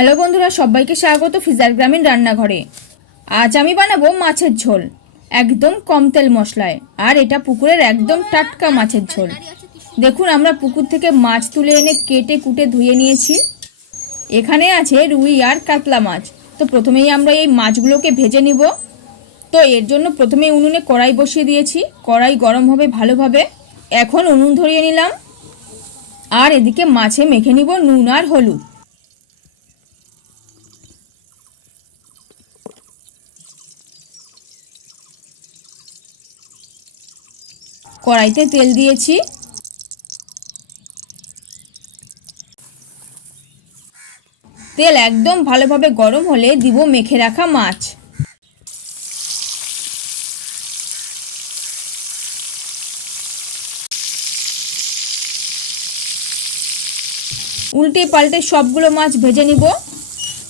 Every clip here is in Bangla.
হ্যালো বন্ধুরা, সবাইকে স্বাগত ফিজার গ্রামীণ রান্নাঘরে। আজ আমি বানাবো মাছের ঝোল, একদম কম তেল মশলায়। আর এটা পুকুরের একদম টাটকা মাছের ঝোল। দেখুন, আমরা পুকুর থেকে মাছ তুলে এনে কেটে কুটে ধুয়ে নিয়েছি। এখানে আছে রুই আর কাতলা মাছ। তো প্রথমেই আমরা এই মাছগুলোকে ভেজে নিব। তো এর জন্য প্রথমেই উনুনে কড়াই বসিয়ে দিয়েছি। কড়াই গরম হবে ভালোভাবে। এখন উনুন ধরিয়ে নিলাম। আর এদিকে মাছে মেখে নিব নুন আর হলুদ। কড়াইতে তেল দিয়েছি। তেল একদম ভালোভাবে গরম হলে দিব মেখে রাখা মাছ। উল্টে পাল্টে সবগুলো মাছ ভেজে নিব।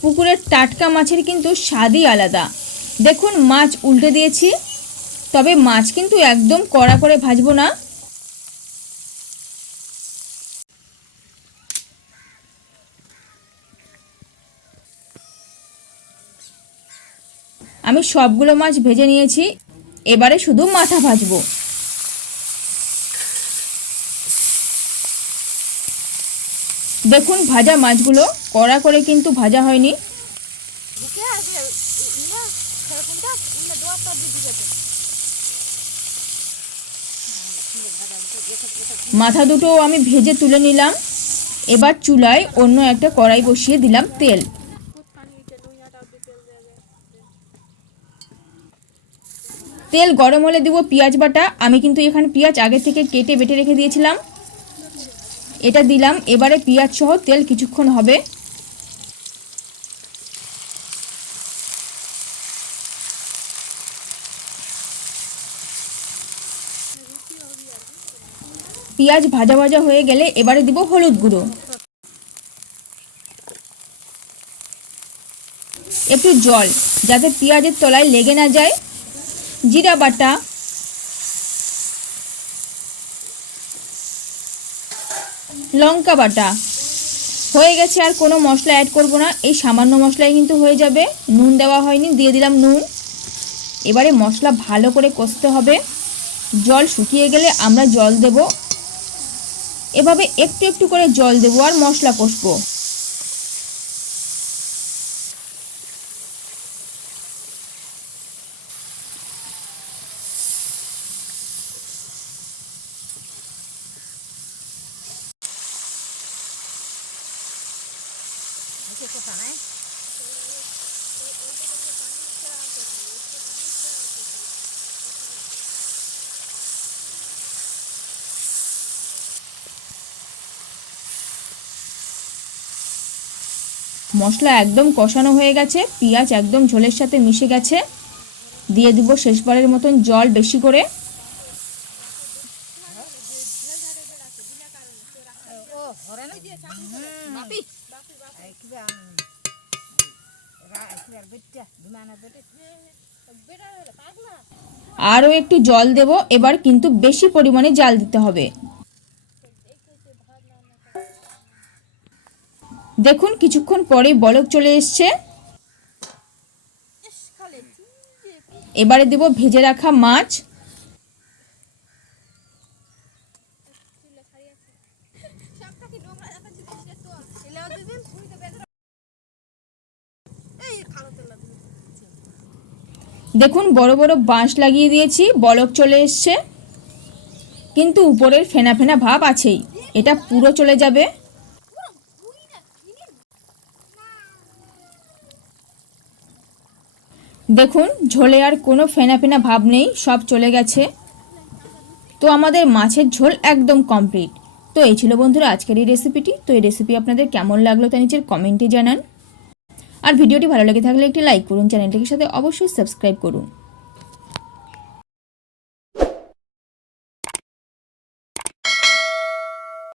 পুকুরের টাটকা মাছের কিন্তু স্বাদই আলাদা। দেখুন, মাছ উল্টে দিয়েছি, তবে মাছ কিন্তু একদম কড়া করে ভাজবো না। আমি সবগুলো মাছ ভেজে নিয়েছি। এবারে শুধু মাথা ভাজবো। দেখুন, ভাজা মাছগুলো কড়া করে কিন্তু ভাজা হয়নি। মাথা দুটো আমি ভেজে তুলে নিলাম। এবার চুলায় অন্য একটা কড়াই বসিয়ে দিলাম তেল। তেল গরম হলে দিব পেঁয়াজ বাটা। আমি কিন্তু এখানে পেঁয়াজ আগে থেকে কেটে বেটে রেখে দিয়েছিলাম। এটা দিলাম। এবারে পেঁয়াজ সহ তেল কিছুক্ষণ হবে। পেঁয়াজ ভাজা ভাজা হয়ে গেলে এবারে দিব হলুদ গুঁড়ো, একটু জল, যাতে পেঁয়াজের তলায় লেগে না যায়, জিরা বাটা, লঙ্কা বাটা। হয়ে গেছে, আর কোনো মশলা অ্যাড করব না। এই সামান্য মশলাই কিন্তু হয়ে যাবে। নুন দেওয়া হয়নি, দিয়ে দিলাম নুন। এবারে মশলা ভালো করে কষতে হবে। জল শুকিয়ে গেলে আমরা জল দেব। এভাবে একটু একটু করে জল দেব আর মশলা কষবো। মশলা একদম কষানো হয়ে গেছে, পেঁয়াজ একদম ঝোলের সাথে মিশে গেছে। দিয়ে দিব শেষবারের মতন জল বেশি করে। আরও একটু জল দেব। এবার কিন্তু বেশি পরিমাণে জাল দিতে হবে। দেখুন, কিছুক্ষণ পরে বলক চলে এসছে। এবারে দেব ভেজে রাখা মাছ। দেখুন, বড় বড় বাঁশ লাগিয়ে দিয়েছি, বলক চলে এসছে। কিন্তু উপরের ফেনা ফেনা ভাব আছেই, এটা পুরো চলে যাবে। দেখুন, ঝোলে আর কোনো ফেনা ফেনা ভাব নেই, সব চলে গেছে। তো আমাদের মাছের ঝোল একদম কমপ্লিট। তো এই ছিল বন্ধুরা আজকের এই রেসিপিটি। তো এই রেসিপি আপনাদের কেমন লাগলো তা নিচের কমেন্টে জানান। আর ভিডিওটি ভালো লেগে থাকলে একটি লাইক করুন, চ্যানেলটির সাথে অবশ্যই সাবস্ক্রাইব করুন।